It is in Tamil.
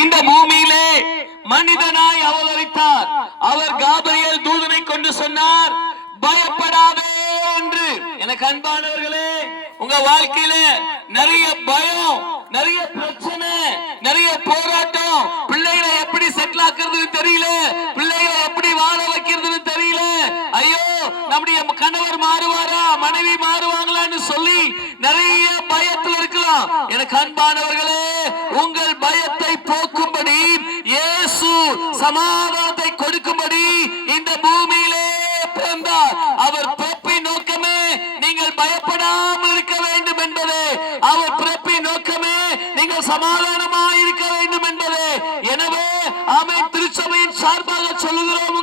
இந்த பூமியிலே மனிதனாய் அவதரித்தார். அவர் காபிரியேல் தூதனை கொண்டு சொன்னார், பயப்படாதே என்று. எனக்கு அன்பானவர்களே, உங்க வாழ்க்கையில நிறைய பயம், நிறைய பிரச்சனை, நிறைய போராட்டம், பிள்ளைகளை எப்படி செட்டில் ஆக்குறதுன்னு தெரியல, பிள்ளைகளை எப்படி வாழ வைக்கிறதுன்னு தெரியல, ஐயோ நம்முடைய கணவர் மாறுவாரா, மனைவி மாறுவாங்களான்னு சொல்லி நிறைய பயத்தில் இருக்கலாம். எனக்கு அன்பானவர்களே, உங்கள் பயத்தை போக்கும்படி, இயேசு சமாதானத்தை கொடுக்கும்படி இந்த பூமியிலே பிறந்தார். அவர் பிறப்பின் நோக்கமே நீங்கள் பயப்படாமல் இருக்க வேண்டும் என்பது. அவர் பிறப்பின் நோக்கமே நீங்கள் சமாதானமாக இருக்க வேண்டும் என்பது. எனவே ஆமென். திருச்சபையின் சார்பாக சொல்லுகிறோம்,